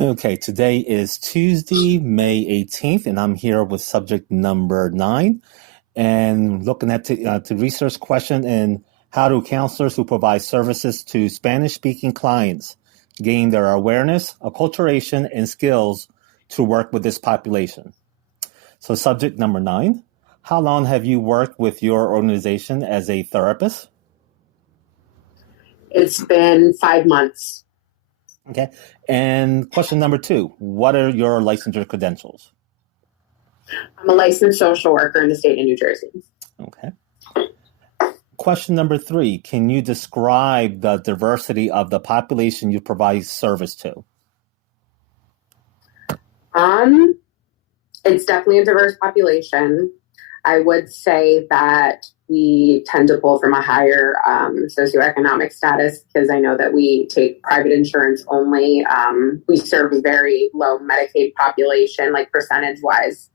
Okay, today is Tuesday, May 18th, and I'm here with subject number 9 and looking at the research question and how do counselors who provide services to Spanish-speaking clients gain their awareness, acculturation, and skills to work with this population. So subject number 9, how long have you worked with your organization as a therapist? It's been 5 months. Okay. And question number 2, what are your licensure credentials? I'm a licensed social worker in the state of New Jersey. Okay. Question number 3, can you describe the diversity of the population you provide service to? It's definitely a diverse population. I would say that we tend to pull from a higher socioeconomic status because I know that we take private insurance only. We serve a very low Medicaid population, like percentage wise.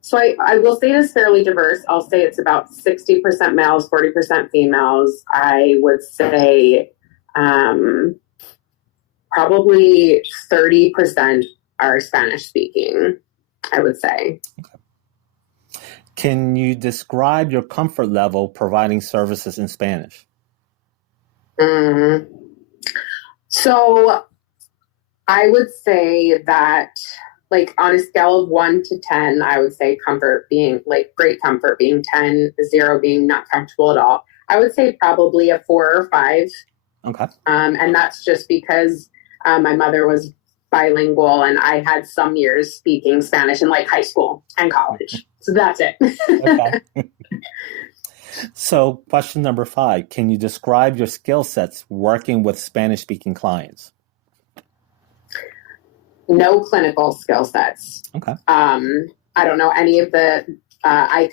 So I will say it's fairly diverse. I'll say it's about 60% males, 40% females. I would say probably 30% are Spanish speaking, I would say. Okay. Can you describe your comfort level providing services in Spanish? So I would say that, like, on a scale of 1 to 10, I would say comfort being like great comfort being 10, 0 being not comfortable at all. I would say probably a 4 or 5. Okay. And that's just because my mother was bilingual and I had some years speaking Spanish in like high school and college. So that's it. Okay. So question number 5, can you describe your skill sets working with Spanish-speaking clients? No clinical skill sets. Okay. I don't know any of the, I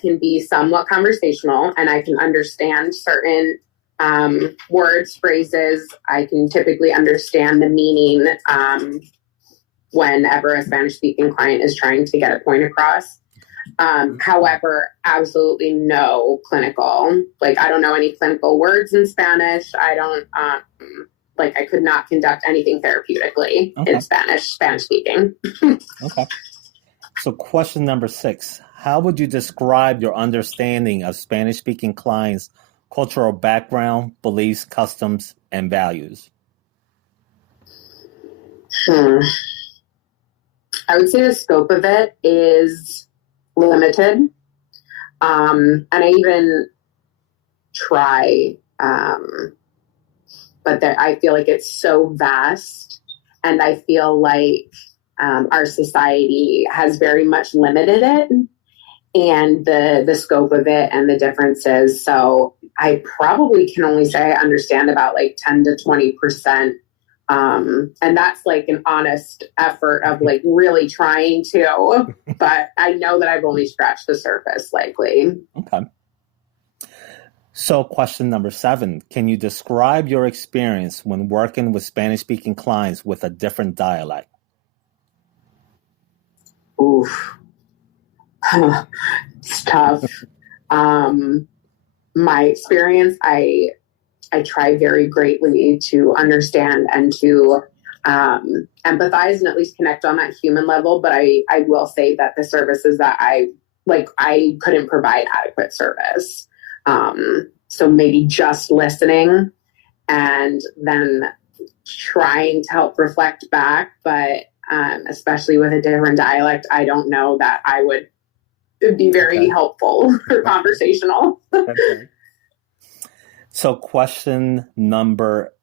can be somewhat conversational and I can understand certain words, phrases. I can typically understand the meaning whenever a Spanish-speaking client is trying to get a point across. However, absolutely no clinical. Like, I don't know any clinical words in Spanish. I don't, I could not conduct anything therapeutically in Spanish speaking. Okay. So question number 6, how would you describe your understanding of Spanish-speaking clients' cultural background, beliefs, customs, and values? I would say the scope of it is limited. And I even try, but I feel like it's so vast. And I feel like our society has very much limited it and the scope of it and the differences. So I probably can only say I understand about like 10 to 20%. And that's like an honest effort of like really trying to, but I know that I've only scratched the surface likely. Okay. So question number 7, can you describe your experience when working with Spanish-speaking clients with a different dialect? Oof. It's tough. My experience, I try very greatly to understand and to empathize and at least connect on that human level. But I will say that the services that I couldn't provide adequate service. So maybe just listening and then trying to help reflect back. But especially with a different dialect, I don't know that I would be very helpful or conversational. Okay. So question number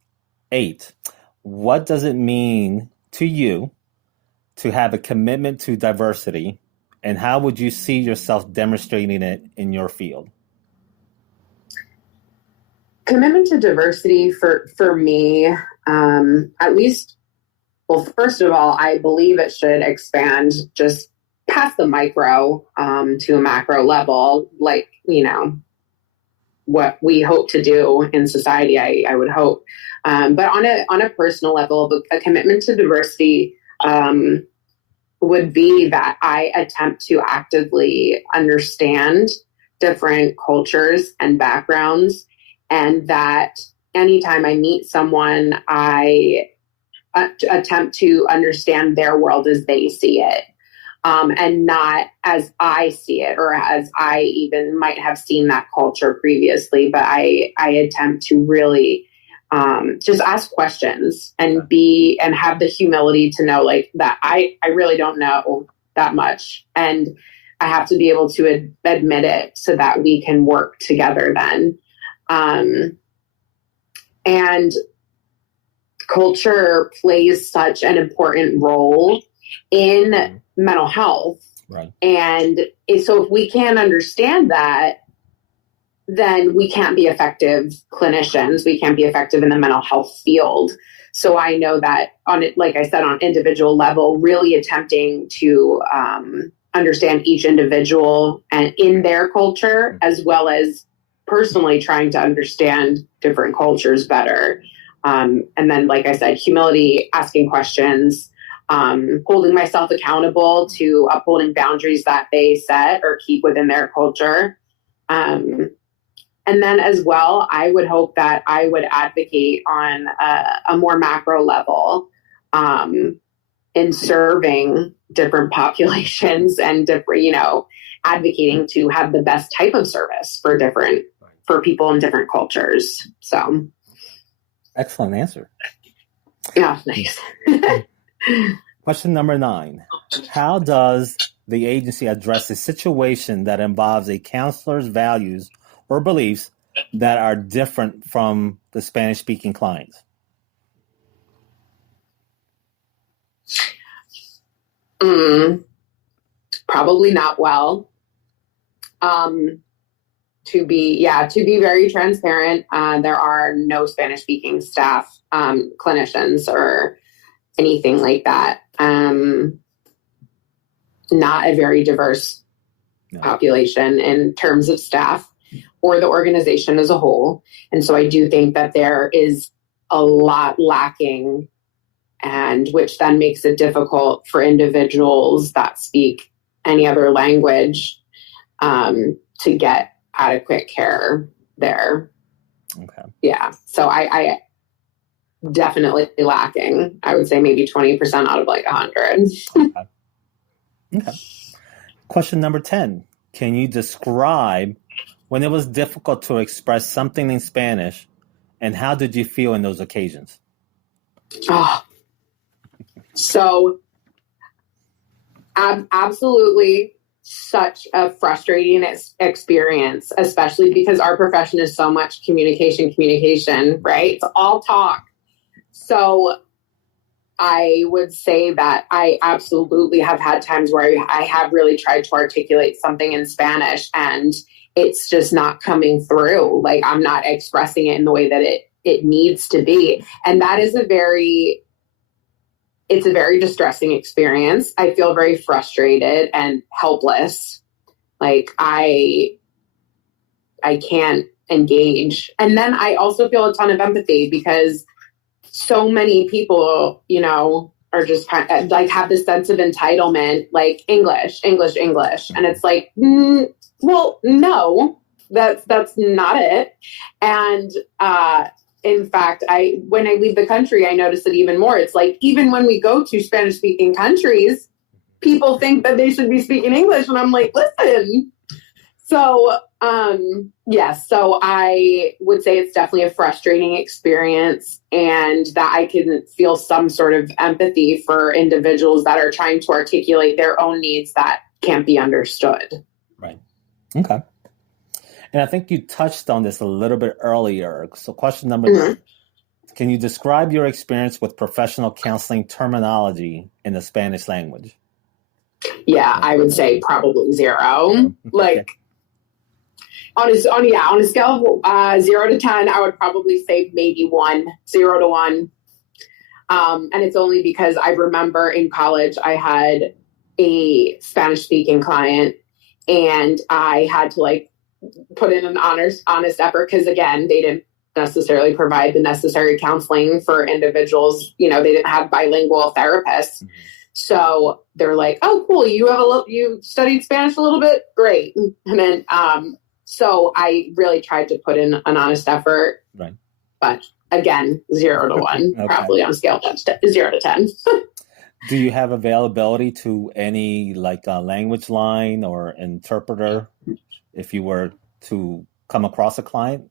8, what does it mean to you to have a commitment to diversity, and how would you see yourself demonstrating it in your field? Commitment to diversity for me, at least, well, first of all, I believe it should expand just past the micro to a macro level, like, what we hope to do in society, I would hope. But on a personal level, a commitment to diversity would be that I attempt to actively understand different cultures and backgrounds, and that anytime I meet someone, I attempt to understand their world as they see it, and not as I see it, or as I even might have seen that culture previously. But I attempt to really just ask questions and have the humility to know like that I really don't know that much, and I have to be able to admit it so that we can work together then. And culture plays such an important role in mental health. Right. And so if we can't understand that, then we can't be effective clinicians. We can't be effective in the mental health field. So I know that like I said, on individual level, really attempting to understand each individual and in their culture, as well as personally trying to understand different cultures better. And then, like I said, humility, asking questions, holding myself accountable to upholding boundaries that they set or keep within their culture. And then as well, I would hope that I would advocate on a more macro level in serving different populations and different, advocating to have the best type of service for people in different cultures. So. Excellent answer. Yeah, nice. Question number 9. How does the agency address a situation that involves a counselor's values or beliefs that are different from the Spanish-speaking clients? Probably not well. To be very transparent, there are no Spanish-speaking staff, clinicians, or anything like that. Not a very diverse population in terms of staff or the organization as a whole. And so I do think that there is a lot lacking, and which then makes it difficult for individuals that speak any other language to get adequate care there. Okay. Yeah. So I definitely lacking. I would say maybe 20% out of like 100. Okay. Question number 10. Can you describe when it was difficult to express something in Spanish, and how did you feel in those occasions? Oh, so absolutely such a frustrating experience, especially because our profession is so much communication, right? It's all talk. So I would say that I absolutely have had times where I have really tried to articulate something in Spanish and it's just not coming through. Like I'm not expressing it in the way that it needs to be. And that is it's a very distressing experience. I feel very frustrated and helpless. Like I can't engage. And then I also feel a ton of empathy because so many people, are just kind of like have this sense of entitlement, like English. And it's like, well, no, that's not it. And, in fact, when I leave the country, I notice it even more. It's like, even when we go to Spanish speaking countries, people think that they should be speaking English. And I'm like, listen. So, yes. So I would say it's definitely a frustrating experience, and that I can feel some sort of empathy for individuals that are trying to articulate their own needs that can't be understood. Right. Okay. And I think you touched on this a little bit earlier. So question number 9, can you describe your experience with professional counseling terminology in the Spanish language? Yeah, I would say probably 0. Like on a scale of 0 to 10, I would probably say maybe 1, 0 to 1. And it's only because I remember in college, I had a Spanish speaking client and I had to put in an honest effort because, again, they didn't necessarily provide the necessary counseling for individuals. They didn't have bilingual therapists. So they're like, oh, cool. You studied Spanish a little bit. Great. And then, so I really tried to put in an honest effort. Right. but again, 0 to 1, Okay. probably on a scale of 0 to 10. Do you have availability to any like a language line or interpreter if you were to come across a client?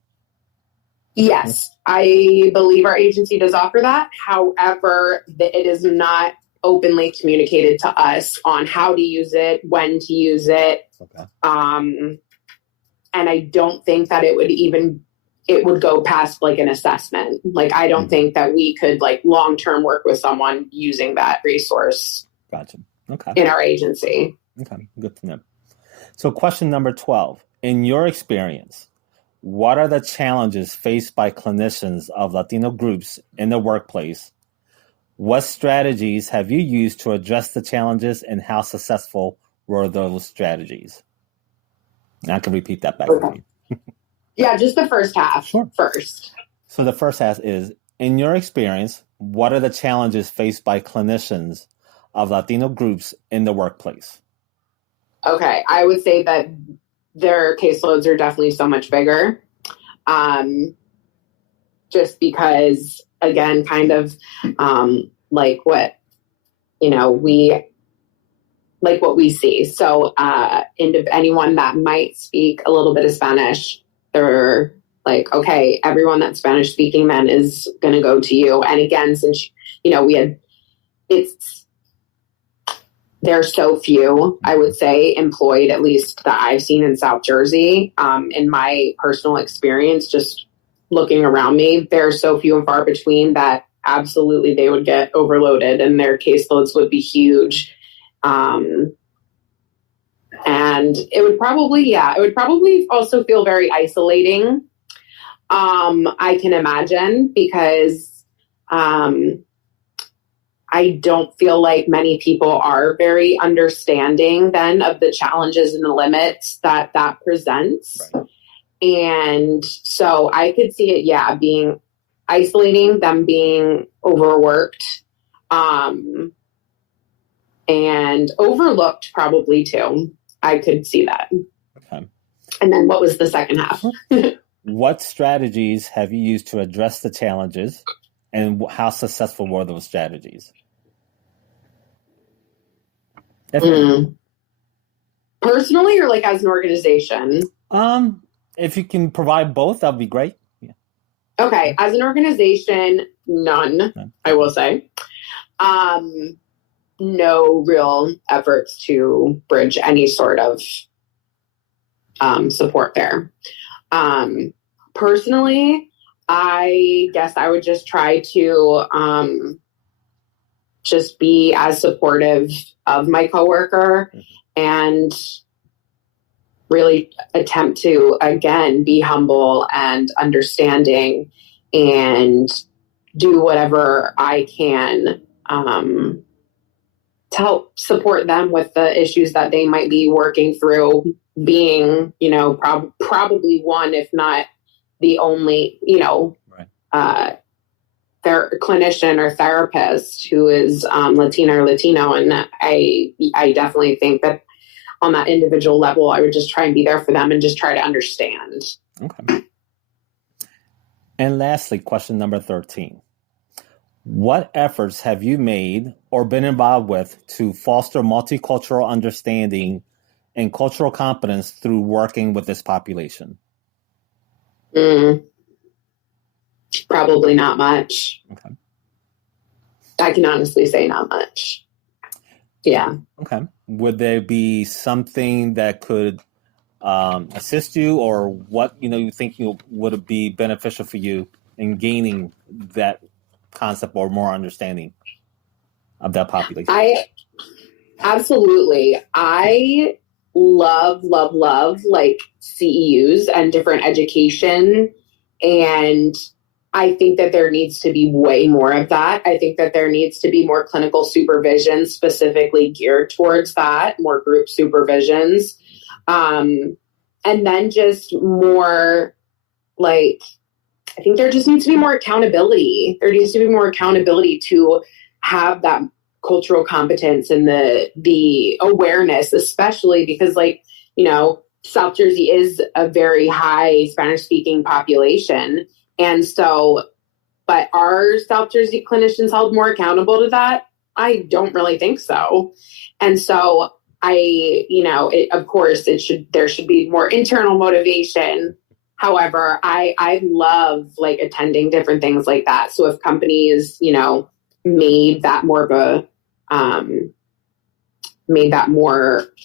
Yes, I believe our agency does offer that. However, it is not openly communicated to us on how to use it, when to use it. Okay. And I don't think that it would go past like an assessment. Like, I don't think that we could like long-term work with someone using that resource. Gotcha. Okay. In our agency. Okay. Good to know. So question number 12, in your experience, what are the challenges faced by clinicians of Latino groups in the workplace? What strategies have you used to address the challenges, and how successful were those strategies? And I can repeat that back to you. Yeah, just the first half. Sure. First. So the first half is, in your experience, what are the challenges faced by clinicians of Latino groups in the workplace? Okay, I would say that their caseloads are definitely so much bigger. Just because, again, kind of like what, what we see. So anyone that might speak a little bit of Spanish, they're like, okay, everyone that's Spanish speaking then is going to go to you. And again, since, there's so few, I would say, employed, at least that I've seen in South Jersey. In my personal experience, just looking around me, there are so few and far between that absolutely they would get overloaded and their caseloads would be huge. And it would probably also feel very isolating. I can imagine, because I don't feel like many people are very understanding then of the challenges and the limits that presents. Right. And so I could see it, being isolating, them being overworked, and overlooked probably too. I could see that. Okay. And then what was the second half? What strategies have you used to address the challenges, and how successful were those strategies? Personally, or like as an organization? If you can provide both, that'd be great. Yeah. Okay. As an organization, none, I will say. No real efforts to bridge any sort of support there. Personally, I guess I would just try to just be as supportive of my coworker and really attempt to, again, be humble and understanding and do whatever I can to help support them with the issues that they might be working through, being, probably one, if not the only, their clinician or therapist who is Latina or Latino. And I definitely think that on that individual level, I would just try and be there for them and just try to understand. Okay. And lastly, question number 13. What efforts have you made or been involved with to foster multicultural understanding and cultural competence through working with this population? Probably not much. Okay. I can honestly say not much. Yeah. Okay. Would there be something that could assist you, or what you think would be beneficial for you in gaining that concept or more understanding of that population? Absolutely. I love like CEUs and different education, and I think that there needs to be way more of that. I think that there needs to be more clinical supervision specifically geared towards that, more group supervisions. And then just more I think there just needs to be more accountability. There needs to be more accountability to have that cultural competence and the awareness, especially because South Jersey is a very high Spanish speaking population. And so, but are South Jersey clinicians held more accountable to that? I don't really think so. And so of course there should be more internal motivation. However, I love like attending different things like that. So if companies, made that more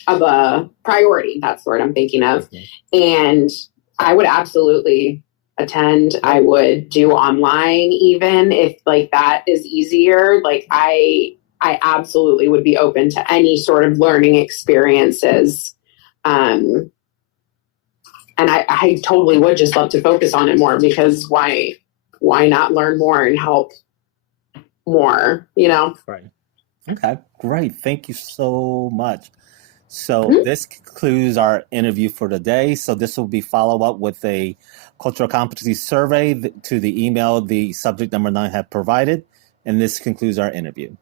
of a priority, that's the word I'm thinking of. And I would absolutely attend. I would do online, even if like that is easier. Like I absolutely would be open to any sort of learning experiences. And I totally would just love to focus on it more, because why not learn more and help more, Right. Okay, great. Thank you so much. So this concludes our interview for today. So this will be follow up with a cultural competency survey to the email the subject number 9 have provided. And this concludes our interview.